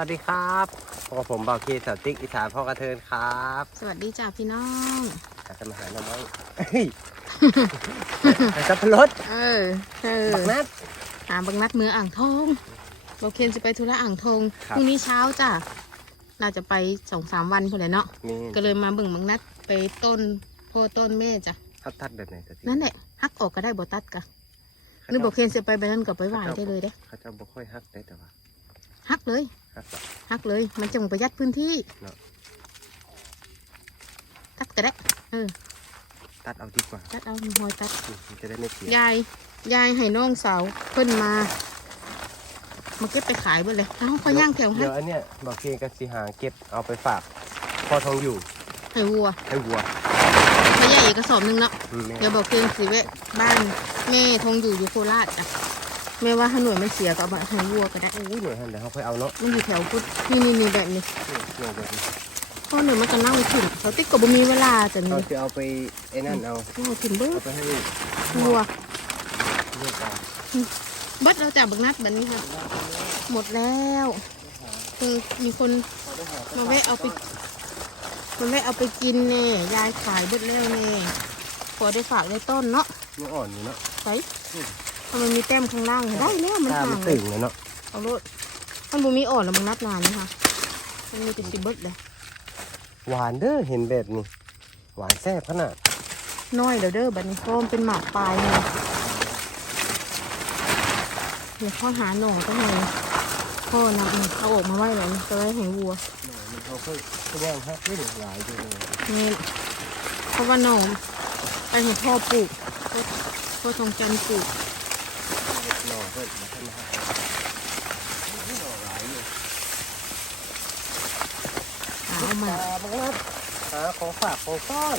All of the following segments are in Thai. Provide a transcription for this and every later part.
วัสดีครับพบกับผมบ่าวเคสาวติ๊กอีสานพ่อกระเทินครับสวัสดีจ้าพี่น้องอาจจะมาหาหน้ำไม้เฮ้ยสับปะรดเออเออบักนัดหาบังนัดเมืองอ่างทองเราเคนจะไปธุระอ่างทองครับพรุ่งนี้เช้าจ้ะน่าจะไปสองสามวันคนแหละเนาะนี่ก็เลยมาเบิ่งบังนัดไปต้นโพธิ์ต้นแม่จ้ะทัดทัดแบบไหนสติ๊กนั่นแหละฮักออกก็ได้บ่ตัดกะนึกบอกเคนจะไปไปนั่นก็ไปไหวได้เลยเด้เขาจะบ่ค่อยฮักได้แต่ว่า ฮักเลยฮักแบบฮักเลย มันจะประหยัดพื้นที่เนาะ ตัดก็ได้เออตัดเอาดีกว่าตัดเอาหอยตัดมันจะได้ไม่เสียยายยายให้น้องสาวเพิ่นมามาเก็บไปขายเบิดเลยเอ้าเขาย่างแถวให้เดี๋ยวอันเนี้ยบ่าวเคกับสิหาเก็บเอาไปฝากพ่อทองอยู่ให้วัวให้วัวเขาใหญ่อีกกระสอบหนึงเนาะ อืมแม่เดี๋ยวบอกเคืนสิแวะบ้านแม่ทงอยู่อยู่โคราชจ้ะ แม่ว่าถ้าหน่วยมันเสียก็เอามาให้วัวก็ได้โอ้ยหน่วยหันเดี๋ยวเขาค่อยเอาเนาะมันอยู่แถวพุทธนี่นี่นี่แบบนี้หน่วยแบบนี้เพราะหน่วยมันก็เน่าขึ้นเขาติ๊กก็บ่มีเวลาจ้ะเขานี่จะเอาไปไอ้นั่นเอาเน่าขึ้นเบิเอาดไปให้วัวเลือกเอาเบิดแล้วจ้ะบักนัดแบบนี้ค่ะหมดแล้วคือมีคนเอาไปหามาแวะเอาไปมาแวะเอาไปกินแน่ยายขายเบิดแล้วแน่พอได้ฝากได้ต้นเนาะเนื้ออ่อนอยู่เนาะใส่ ทำไมมีแต้มข้างล่างได้แล้วมันตาห่ามันงเลตึยงเลยเนาะเอาโลดมันบ่มีอ่อนแล้วมึงนับนานนะคะมันมีแต่สิเบิดเลยหวานเด้อเห็นแบบนี้ หวานแซ่บขนาดน้อยเด้อเด้อบัดนี้เพราะมันเป็นหมากปลายเนี่ยเดี๋ยวพ่อหาหน่อต้องเลยพ่อนำเอาออกมาไว้เลยจะไว้ให้วัว มันเขาค่อยเขาย่างฮะไม่ได้หลายด้วยเลยนี่เพราะว่าหน่อไปให้พ่อปลูกพ่อทองจันทร์ปลูก หน่อก็มาทำอาหารหน่อหลายอยู่ หา เอามาตาบังคับหาของฝากของซ่อน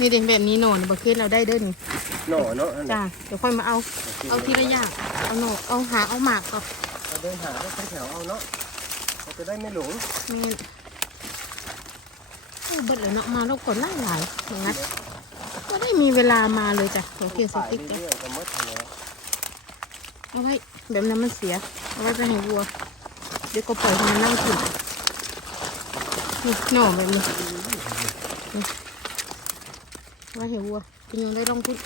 นี่เด็แบบนี้หน่อนี่บักเคืนเราได้เด้อนี่หน่อเนาะอันนี้จ้าเดี๋ยวค่อยมาเอาเอาทีละอย่างเอาหน่อเอาหาเอาหมากก่อนเราเดินหาได้แถวๆเอาเนาะเราจะได้ไม่หลงแม่นโอ้เบิดเลยเนาะมาแล้วก่อนไล่หลายอย่างนั้นก็ได้มีเวลามาเลยจ้ะของเกียร์สขายติ๊กเด้เรื่อยๆก็หมดแล้วเอาไว้แบบนั้นมันเสีย เอาไว้ไปให้วัว เดี๋ยวก็ปล่อยให้มันเน่าขึ้นนี่ หน่อแบบนี้นี่าไว้ให้วัวกินยังได้ลองทุน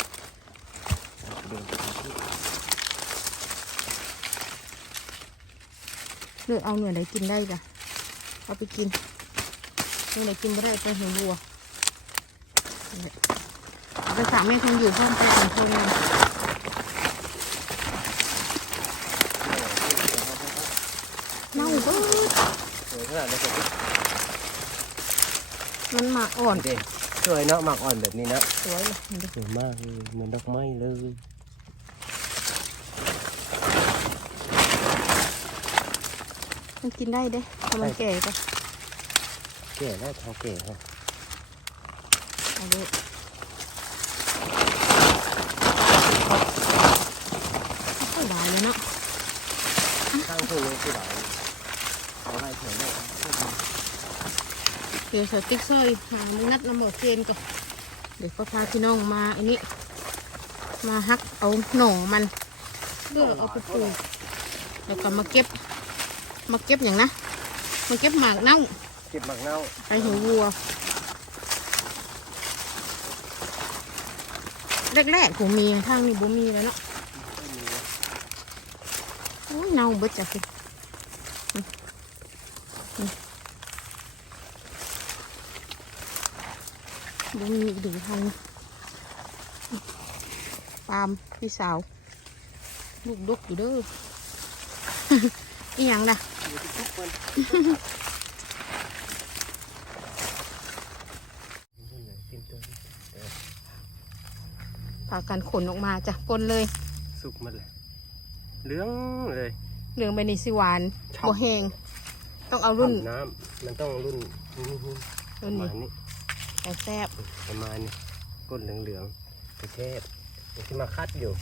เลือกเอาหน่วยไหนกินได้จ้ะเอาไปกินหน่วยไหนกินไม่ได้ไปให้วัวไปฝากแม่คงอยู่พ่อมไปสองคนเลยเน่าเบิด สวยขนาดนี้ก็ มันหมากอ่อนเด็สวยเนาะหมากอ่อนแบบนี้นะสวยเลยเห็นดิสวยมากเลยเหมือนดอกไม้เลยมันกินได้เด้ถ้ามันแก่ก็แก่แล้วเท่าแก่ฮะเอาดูค่อยหวานเลยเนาะข้างทุ่งนี่คือหลายเอาอะไรแถวเนี่ย เดี๋ยวสติ๊กเซอร์หามันนัดน้ำหมดเทนก่อนเดี๋ยวก็พาพี่น้องมาอันนี้ มาฮักเอาหน่อมันเพื่อเอาไปปลูกแล้วก็มาเก็บ มาเก็บอย่างนะมาเก็บหมากเน่าเก็บหมากเน่าไปให้วัวแรกๆผมมีทางนี้บ่มีแล้วเนาะโอ้ยเน่าเบิดจ้ะสิอืมอืม บ่มีอีกดูทางนี้ปาล์มพี่สาวลูกดกอยู่เด้ออีหยังนะพากันขนออกมาจ้ะปนเลย สุกหมันเลยเหลืองเลยเหลืองใบในสิหวานชอบโบแหงต้องเอารุ่นทำน้ำมันต้องรุ่นนี้ปรุ่ระนมานี้ณนี้ แต่แซ่บประมาณนี้ก้นเหลืองๆประเทศที่มาคัดอยู่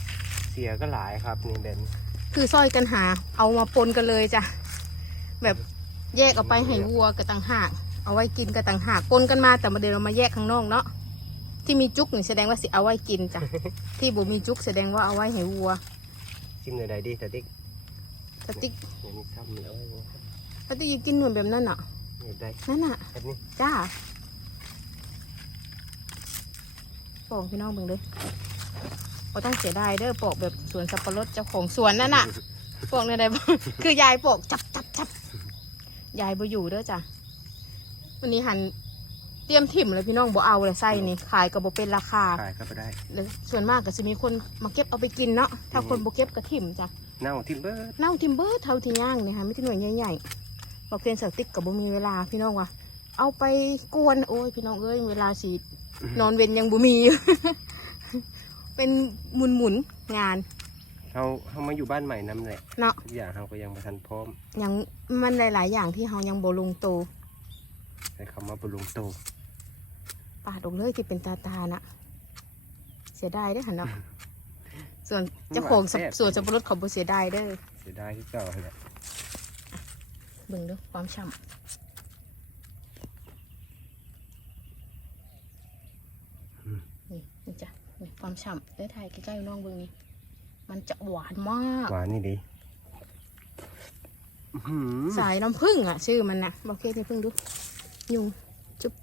เสียก็หลายครับนี่แบบนี้คือซอยกันหา เอามาปนกันเลยจ้ะ แบบแยกเอาไปให้วัวกับต่างหาก เอาไว้กินกับต่างหากปนกันมาแต่มาเดี๋ยวเรามาแยกข้างนอกเนาะ ที่มีจุกนี่แสดงว่าสิเอาไว้กินจ้ะ ที่บ่มีจุกแสดงว่าเอาไว้ให้วัว จิ้มหน่อยใดดีแต่ติ๊กสติ๊กเดี๋ยวมีซ้ำแล้วไอ้วัวปฏิกินหน่วยแบบนั้นอะนี่ได้นั่นอะแบบนี้จ้า ปอกพี่น้องเบิ่งเลยเราต้องเสียดายเด้อปอกแบบสวนสับปะรดเจ้าของสวนนั่นน่ะปอกในใดบ้างคือยายปอกจับจับจับยายบ่อยู่เด้อจ้ะวันนี้หันเตรียมถิ่มเลยพี่น้องบ่เอาเลยไส้นี่ขายก็บ่เป็นราคาขายก็ไปได้แล้วส่วนมากก็จะมีคนมาเก็บเอาไปกินเนาะถ้าคนบ่เก็บก็ถิ่มจ้ะเน่าทิมเบิร์ดเน่าทิมเบอร์เท่าที่ย่างนี่ค่ะไม่ที่หน่วยใหญ่ๆบอกเพียนสติ๊กกับบ่มีเวลาพี่น้องว่ะเอาไปกวนโอ้ยพี่น้องเอ้ยเวลาสี นอนเวนยังบ่มี เป็นหมุนหมุนๆงานเขาเขามาอยู่บ้านใหม่นั่นแหละเนาะทุกอย่างเขาก็ยังมาทันพร้อมยังมันหลาย ๆ อย่างที่เรายังบ่ลงโตวแต่เขามาบำรุงโตปาดออกเลยที่เป็นตาตาน่ะ เสียดายเด้อหันเนาะส่วนเจ้าของสับส่วนสับปะรดเขาบ่เสียดายเด้อเสียดายที่เก่าแหละ เบิ่งเด้อความฉ่ำ นี่นี่จ้ะนี่ความฉ่ำเด้อถ่ายใกล้ๆน้องเบิ่งนี่มันจะหวานมาก หวานนี่ดีอื้อหือสายน้ำผึ้งอะ ชื่อมันนะบอกเคสนี่พึ่งดูยุงจุ๊บ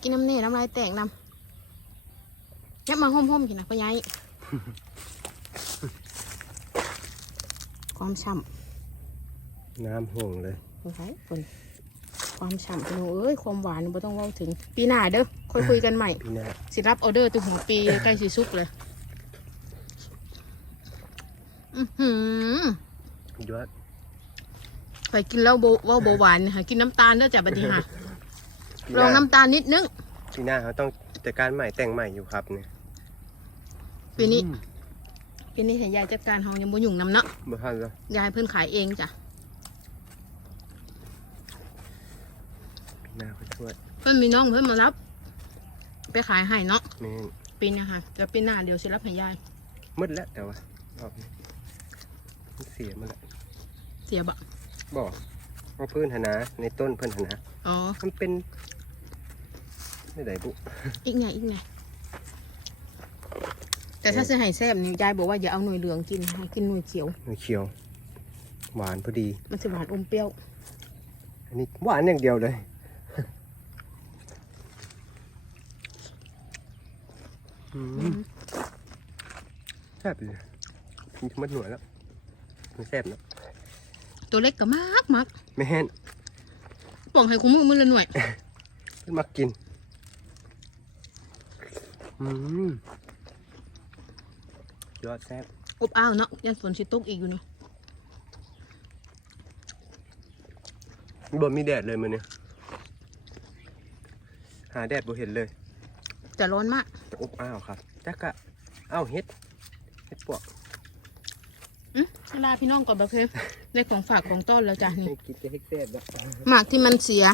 กินน้ำเน่น้ำลายแตกน้ำยับมาห้อมๆกินนะพ่อใหญ่ความฉ่ำน้ำห่วงเลยโอ้โหคน ความฉ่ำพี่น้องเอ้ยความหวานไม่ต้องเล่าถึง ปีหน้าเด้อค่อยคุยกันใหม่พี่นาสิรับออเดอร์ตัวหัวปีใกล้สิสุกเลย อือหือยอดไปกินแล้วโบว่าโบหวานค่ะกินน้ำตาลเด้อจ้ะบัดนี้ค่ะพี่ลองนาน้ำตาลนิดนึงพี่นาเขาต้องจัดการใหม่แต่งใหม่อยู่ครับเนี่ยปีนี้อืมปีนี้เห็นยายจัดการเฮายังบ่ยุ่งนำเนาะบ่ทันแล้วยายเพิ่นขายเองจ้ะ นาเขาช่วยเพิ่นมีน้องเพิ่นมารับ ไปขายให้เนาะแม่นปีนี้ค่ะแต่ปีหน้าเดี๋ยวสิรับให้ยาย มืดแล้วแต่ว่ารอบนี้มันเสียมาแล้วเสียบะบอกว่าเพื่อนหนนะในต้นเพื่อนหนนะอ๋อ มันเป็นไม่ได้บุอีกไงอีกไงแต่ถ้าจะให้แซ่บนี่ยายบอกว่าอย่าเอาหน่วยเหลืองกินให้กินหน่วยเขียว หน่อยเขียว หวานพอดี มันจะหวานอมเปรี้ยว อันนี้หวานอย่างเดียวเลย อืม แซ่บเลยกินทั้งหมดหน่วยแล้วมันแซ่บเนอะตัวเล็กก็มากมากไม่แห้นป่องให้คุ้มมือมือละหน่วยมากิน อืมยอดแซ่บอบอ้าวเนาะยันฝนสิตกอีกอยู่นี่บ่มีแดดเลยมันเนี่ยหาแดดบ่เห็นเลย แต่ร้อนมาก จะอบอ้าวครับจักกะอ้าวเฮ็ดเฮ็ดปวกอืมลาพี่น้องก่อนแบบเพในของฝากของต้อนแล้วจ้ะนี่ให้กินจะให้แซ่บแล้วหมากที่มันเสีย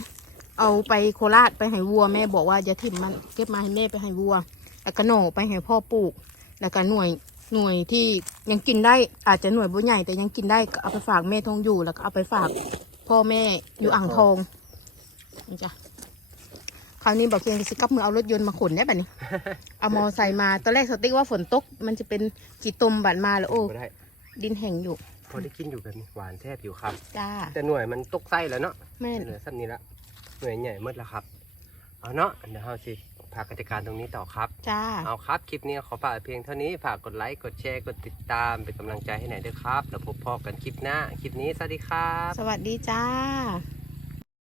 เอาไปโคราชไปให้วัวแม่บอกว่าจะถิ่มมันเก็บมาให้แม่ไปให้วัวแล้วก็หน่อไปให้พ่อปลูก แล้วก็หน่วยหน่วยที่ยังกินได้อาจจะหน่วยบ่ใหญ่แต่ยังกินได้ก็เอาไปฝากแม่ทองอยู่แล้วก็เอาไปฝากพ่อแม่อยู่อ่างทองนี่จ้ะ คราวนี้บอกเพียงสิกลับมือเอารถยนต์มาขนได้ปะนี่ เอามอไซค์มา ตอนแรกสติ๊กว่าฝนตก มันจะเป็นกี่ตมบัดมาแล้วโอ้ก็ได้ดินแห้งอยู่ พอได้กินอยู่แบบนี้หวานแซ่บอยู่ครับ จ้า แต่หน่วยมันตกไส้แล้วเนาะแม่น เหลือสักนี้ละหน่วยใหญ่หมดแล้วครับ เอาเนาะเดี๋ยวเราสิพากติการตรงนี้ต่อครับ จ้า เอาครับ คลิปนี้ขอฝากเพียงเท่านี้ ฝากกดไลค์ กดแชร์ กดติดตาม เป็นกำลังใจให้หน่อยด้วยครับ แล้วพบพอกันคลิปหน้า คลิปนี้สวัสดีครับ สวัสดีจ้า